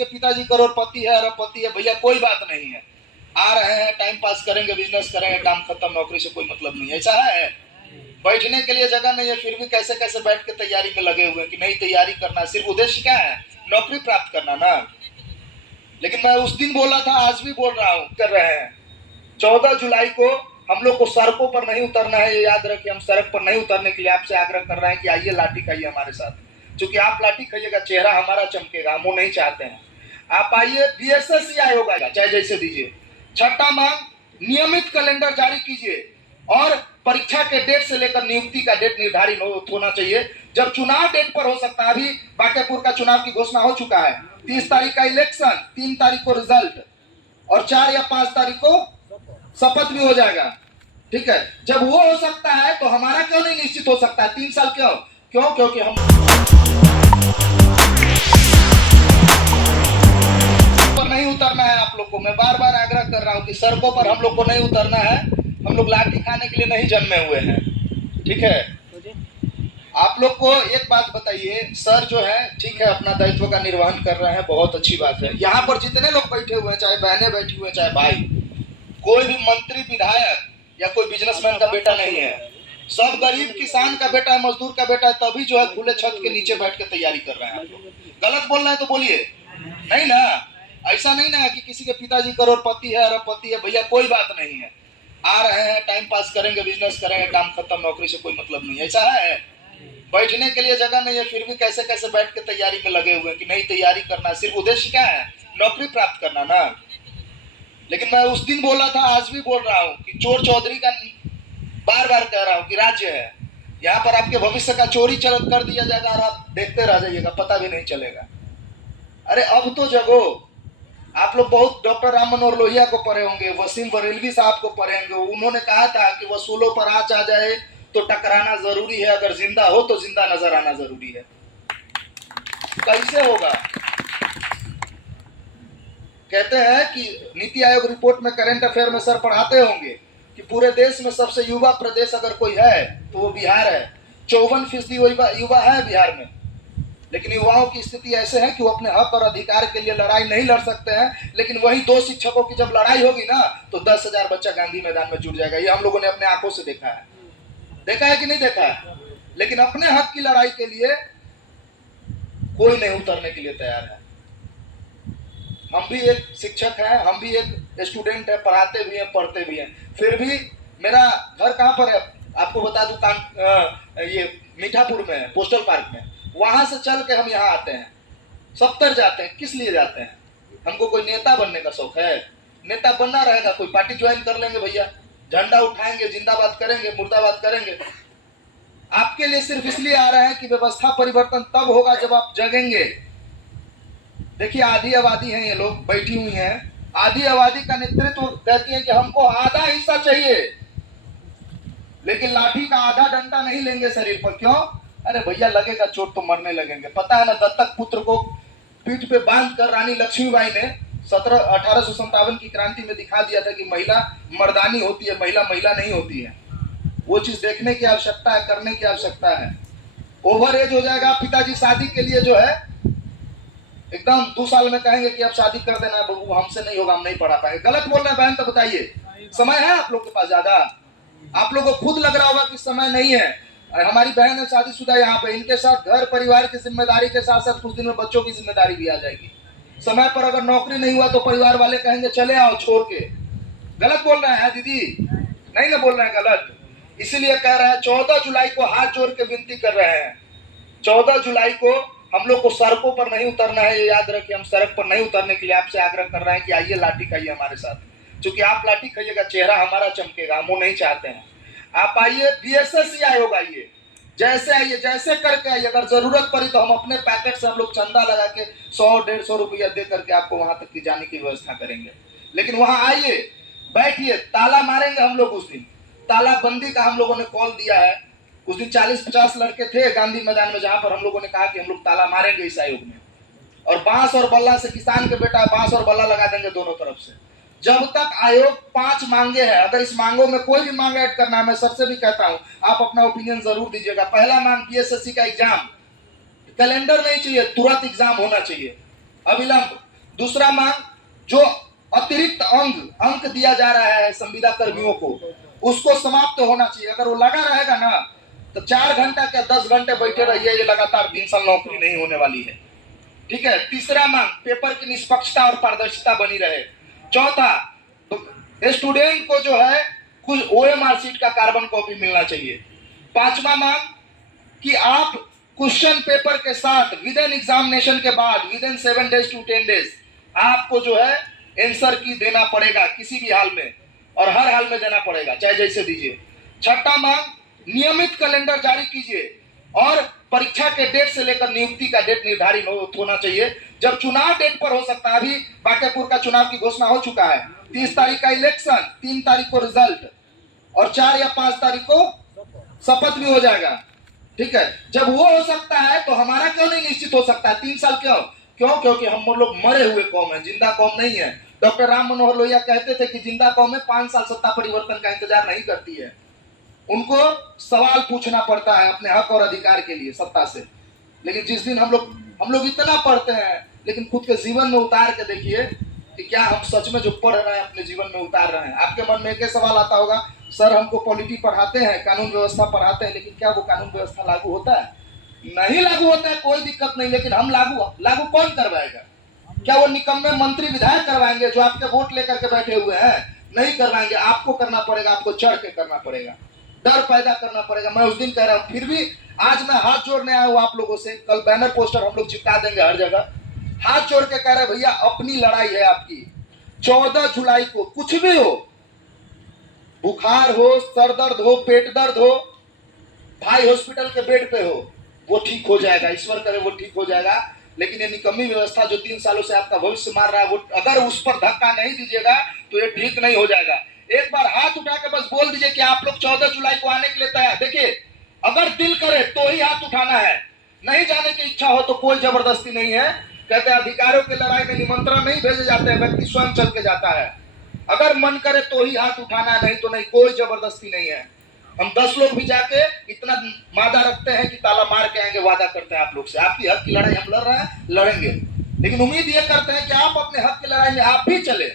के पिताजी करोड़पति है, अरबपति है, भैया कोई बात नहीं है। आ रहे हैं, टाइम पास करेंगे, बिजनेस करेंगे, काम खत्म, नौकरी से कोई मतलब नहीं है। ऐसा है, बैठने के लिए जगह नहीं है, फिर भी कैसे कैसे बैठ के तैयारी में लगे हुए हैं कि नहीं तैयारी करना, सिर्फ उद्देश्य क्या है, नौकरी प्राप्त करना ना। लेकिन मैं उस दिन बोला था, आज भी बोल रहा हूँ, कर रहे हैं। 14 जुलाई को हम लोग को सड़कों पर नहीं उतरना है, ये याद रखिए। हम सड़क पर नहीं उतरने के लिए आपसे आग्रह कर रहे हैं कि आइए लाठी खाइए हमारे साथ। क्योंकि आप लाठी खाइएगा, चेहरा हमारा चमकेगा, हम वो नहीं चाहते हैं। आप आइए, बीएसएससी आयोग आएगा, चाहे जैसे दीजिए। छठा मांग, नियमित कैलेंडर जारी कीजिए और परीक्षा के डेट से लेकर नियुक्ति का डेट निर्धारित होना चाहिए। जब चुनाव डेट पर हो सकता है, अभी बांकेपुर का चुनाव की घोषणा हो चुका है। 30 तारीख का इलेक्शन, 3 तारीख को रिजल्ट और 4 या 5 तारीख को शपथ भी हो जाएगा। ठीक है, जब वो हो सकता है तो हमारा क्यों नहीं निश्चित हो सकता है? 3 साल क्यों? क्योंकि हम पर नहीं उतरना है। आप लोग को मैं बार बार आग्रह कर रहा हूँ कि सड़कों पर हम लोग को नहीं उतरना है। हम लोग लाठी खाने के लिए नहीं जन्मे हुए हैं। ठीक है, आप लोग को एक बात बताइए, सर जो है ठीक है अपना दायित्व का निर्वहन कर रहे हैं, बहुत अच्छी बात है। यहाँ पर जितने लोग बैठे हुए हैं, चाहे बहनें बैठी हुए हैं, चाहे भाई, कोई भी मंत्री, विधायक या कोई बिजनेसमैन का बेटा नहीं है। सब गरीब किसान का बेटा है, मजदूर का बेटा है, तभी जो है खुले छत के नीचे बैठ के तैयारी कर रहे हैं। आप लोग गलत बोल रहे हैं तो बोलिए, नहीं ना? ऐसा नहीं ना कि किसी के पिताजी करोड़पति है, अरबपति है, भैया कोई बात नहीं है। आ रहे हैं, टाइम पास करेंगे, बिजनेस करेंगे, काम खत्म, नौकरी से कोई मतलब नहीं है। ऐसा है, बैठने के लिए जगह नहीं है, फिर भी कैसे कैसे बैठ के तैयारी में लगे हुए हैं कि नहीं तैयारी करना, सिर्फ उद्देश्य क्या है, नौकरी प्राप्त करना ना। लेकिन मैं उस दिन बोला था, आज भी बोल रहा हूँ कि चोर चौधरी का बार बार कह रहा हूँ कि राज्य है, यहाँ पर आपके भविष्य का चोरी कर दिया जाएगा और आप देखते रह जाइएगा, पता भी नहीं चलेगा। अरे अब तो जगो। आप लोग बहुत डॉक्टर राम मनोहर लोहिया को पढ़े होंगे, वसीम बरेलवी साहब को पढ़े होंगे। उन्होंने कहा था कि वसूलों पर आँच आ जाए तो टकराना जरूरी है, अगर जिंदा हो तो जिंदा नजर आना जरूरी है। कैसे होगा? कहते हैं कि नीति आयोग रिपोर्ट में, करंट अफेयर में सर पढ़ाते होंगे कि पूरे देश में सबसे युवा प्रदेश अगर कोई है तो वो बिहार है। 54% युवा है बिहार में। लेकिन युवाओं की स्थिति ऐसे है कि वो अपने हक और अधिकार के लिए लड़ाई नहीं लड़ सकते हैं। लेकिन वही 2 शिक्षकों की जब लड़ाई होगी ना, तो 10,000 बच्चा गांधी मैदान में जुट जाएगा। ये हम लोगों ने अपने आंखों से देखा है। देखा है कि नहीं देखा है? लेकिन अपने हक की लड़ाई के लिए कोई नहीं उतरने के लिए तैयार है। हम भी एक शिक्षक हैं, हम भी एक स्टूडेंट है, पढ़ाते भी हैं, पढ़ते भी हैं। फिर भी मेरा घर कहाँ पर है आपको बता दूं, ये मीठापुर में है, पोस्टल पार्क में। वहां से चल के हम यहाँ आते हैं, 70 जाते हैं। किस लिए जाते हैं? हमको कोई नेता बनने का शौक है? नेता बनना रहेगा, कोई पार्टी ज्वाइन कर लेंगे भैया, झंडा उठाएंगे, जिंदाबाद करेंगे, मुर्दाबाद करेंगे। आपके लिए सिर्फ इसलिए आ रहे हैं कि व्यवस्था परिवर्तन तब होगा जब आप जगेंगे। देखिए, आधी आबादी है, ये लोग बैठी हुई हैं, आधी आबादी का नेतृत्व कहती है कि हमको आधा हिस्सा चाहिए, लेकिन लाठी का आधा डंडा नहीं लेंगे शरीर पर। क्यों? अरे भैया लगेगा चोट तो मरने लगेंगे। पता है ना, दत्तक पुत्र को पीठ पे बांध कर रानी लक्ष्मीबाई ने 1857 की क्रांति में दिखा दिया था कि महिला मर्दानी होती है, महिला महिला नहीं होती है। वो चीज देखने की आवश्यकता है, करने की आवश्यकता है। ओवर एज हो जाएगा, पिताजी शादी के लिए जो है एकदम 2 साल में कहेंगे कि अब शादी कर देना बबू, हमसे नहीं होगा, हम नहीं पढ़ा पाएंगे। गलत बोल रहे हैं बहन, तो बताइए, समय है आप लोग के पास ज्यादा? आप लोगों को खुद लग रहा होगा कि समय नहीं है। हमारी बहन है शादीशुदा यहाँ पे, इनके साथ घर परिवार की जिम्मेदारी के साथ साथ कुछ दिन में बच्चों की जिम्मेदारी भी आ जाएगी। समय पर अगर नौकरी नहीं हुआ तो परिवार वाले कहेंगे चले आओ छोड़ के। गलत बोल रहे हैं दीदी? नहीं ना बोल रहे हैं गलत? इसीलिए कह रहे हैं 14 जुलाई को हाथ जोड़ के विनती कर रहे हैं। 14 जुलाई को हम लोग को सड़कों पर नहीं उतरना है, ये याद रखिए। हम सड़क पर नहीं उतरने के लिए आपसे आग्रह कर रहे हैं कि आइए लाठी खाइए हमारे साथ। क्योंकि आप लाठी खाइएगा, चेहरा हमारा चमकेगा, हम वो नहीं चाहते हैं। आप आइए, बीएसएससी आयोग आइए, जैसे आइए, जैसे करके आइए। अगर जरूरत पड़ी तो हम अपने पैकेट से हम लोग चंदा लगा के 100-150 रुपया दे करके आपको वहां तक की जाने की व्यवस्था करेंगे। लेकिन वहां आइए, बैठिए, ताला मारेंगे हम लोग। उस दिन तालाबंदी का हम लोगों ने कॉल दिया है। उस दिन 40-50 लड़के थे गांधी मैदान में, जहां पर हम लोगों ने कहा कि हम लोग ताला मारेंगे इस आयोग में। और बांस और बल्ला से, किसान के बेटा बांस और बल्ला लगा देंगे दोनों तरफ से। जब तक आयोग 5 मांगे हैं, अगर इस मांगों में कोई भी मांग ऐड करना है, मैं सर से भी कहता हूं आप अपना ओपिनियन जरूर दीजिएगा। पहला मांग, बीएसएससी का एग्जाम, कैलेंडर नहीं चाहिए, तुरंत एग्जाम होना चाहिए, अविलंब। दूसरा मांग, जो अतिरिक्त अंक दिया जा रहा है संविदा कर्मियों को, उसको समाप्त होना चाहिए। अगर वो लगा रहेगा ना तो 4 घंटा क्या 10 घंटे बैठे रहिए, ये लगातार 3 साल नौकरी नहीं होने वाली है। ठीक है। तीसरा मांग, पेपर की निष्पक्षता और पारदर्शिता बनी रहे। चौथा, तो स्टूडेंट को जो है कुछ OMR शीट का कार्बन कॉपी मिलना चाहिए। पांचवा मांग कि आप क्वेश्चन पेपर के साथ विद इन एग्जामिनेशन के बाद with in 7 days to 10 days आपको जो है आंसर की देना पड़ेगा किसी भी हाल में, और हर हाल में देना पड़ेगा, चाहे जैसे दीजिए। छठा मांग, नियमित कैलेंडर जारी कीजिए और परीक्षा के डेट से लेकर नियुक्ति का डेट निर्धारित होना चाहिए। जब चुनाव डेट पर हो सकता है, अभी बांकेपुर का चुनाव की घोषणा हो चुका है, 30 तारीख का इलेक्शन, 3 तारीख को रिजल्ट और 4 या 5 तारीख को शपथ भी हो जाएगा। ठीक है। जब वो हो सकता है तो हमारा क्यों नहीं निश्चित हो सकता है? 3 साल क्यों? क्योंकि हम लोग मरे हुए कौम है, जिंदा कौम नहीं है। डॉक्टर राम मनोहर लोहिया कहते थे कि जिंदा कौम में 5 साल सत्ता परिवर्तन का इंतजार नहीं करती है, उनको सवाल पूछना पड़ता है अपने हक और अधिकार के लिए सत्ता से। लेकिन जिस दिन हम लोग इतना पढ़ते हैं, लेकिन खुद के जीवन में उतार के देखिए कि क्या हम सच में जो पढ़ रहे हैं अपने जीवन में उतार रहे हैं। आपके मन में एक सवाल आता होगा, सर हमको पॉलिटी पढ़ाते हैं, कानून व्यवस्था पढ़ाते हैं, लेकिन क्या वो कानून व्यवस्था लागू होता है? नहीं लागू होता है, कोई दिक्कत नहीं, लेकिन हम लागू कौन करवाएगा? क्या वो निकम्मे मंत्री विधायक करवाएंगे जो आपके वोट लेकर के बैठे हुए हैं? नहीं करवाएंगे। आपको करना पड़ेगा, आपको चढ़ के करना पड़ेगा, डर पैदा करना पड़ेगा। मैं उस दिन कह रहा हूं, फिर भी आज मैं हाथ जोड़ने आया हूं आप लोगों से। कल बैनर पोस्टर हम लोग चिपका देंगे हर जगह। हाथ जोड़ के कह रहे भैया अपनी लड़ाई है आपकी। 14 जुलाई को कुछ भी हो, बुखार हो, सर दर्द हो, पेट दर्द हो, भाई हॉस्पिटल के बेड पे हो, वो ठीक हो जाएगा, ईश्वर करे वो ठीक हो जाएगा। लेकिन ये निकम्मी व्यवस्था जो 3 सालों से आपका भविष्य मार रहा है, वो अगर उस पर धक्का नहीं दीजिएगा तो ये ठीक नहीं हो जाएगा। एक बार हाथ उठा के बस बोल दीजिए कि आप लोग 14 जुलाई को आने के लिए तैयार। देखिए, अगर दिल करे तो ही हाथ उठाना है, नहीं जाने की इच्छा हो तो कोई जबरदस्ती नहीं है। कहते हैं अधिकारों की लड़ाई में निमंत्रण नहीं भेजे जाते हैं, व्यक्ति स्वयं चल के जाता है। अगर मन करे तो ही हाथ उठाना है, नहीं तो नहीं, कोई जबरदस्ती नहीं है। हम 10 लोग भी जाके इतना वादा रखते हैं कि ताला मार के आएंगे, वादा करते हैं आप लोग से। आपकी हक की लड़ाई हम लड़ रहे हैं, लड़ेंगे, लेकिन उम्मीद ये करते हैं कि आप अपने हक की लड़ाई में आप भी चले।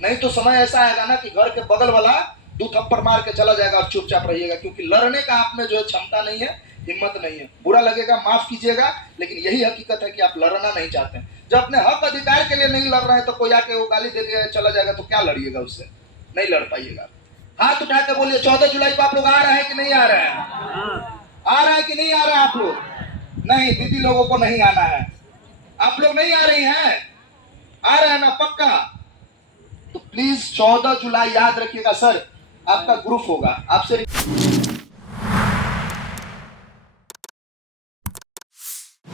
नहीं तो समय ऐसा आएगा ना कि घर के बगल वाला 2 थप्पड़ मार के चला जाएगा और चुपचाप रहिएगा, क्योंकि लड़ने का आप में जो है क्षमता नहीं है, हिम्मत नहीं है। बुरा लगेगा, माफ कीजिएगा, लेकिन यही हकीकत है कि आप लड़ना नहीं चाहते हैं। जब अपने हक अधिकार के लिए नहीं लड़ रहे हैं तो कोई आके वो गाली दे के चला जाएगा तो क्या लड़िएगा उससे? नहीं लड़ पाइएगा। हाथ उठा के बोलिए 14 जुलाई को आप लोग आ रहे हैं कि नहीं आ रहे हैं? आ रहे हैं कि नहीं आ रहे हैं आप लोग? नहीं, दीदी लोगों को नहीं आना है। आप लोग नहीं आ रही हैं? आ रहे हैं ना पक्का? तो प्लीज 14 जुलाई याद रखिएगा सर, आपका ग्रुप होगा आपसे।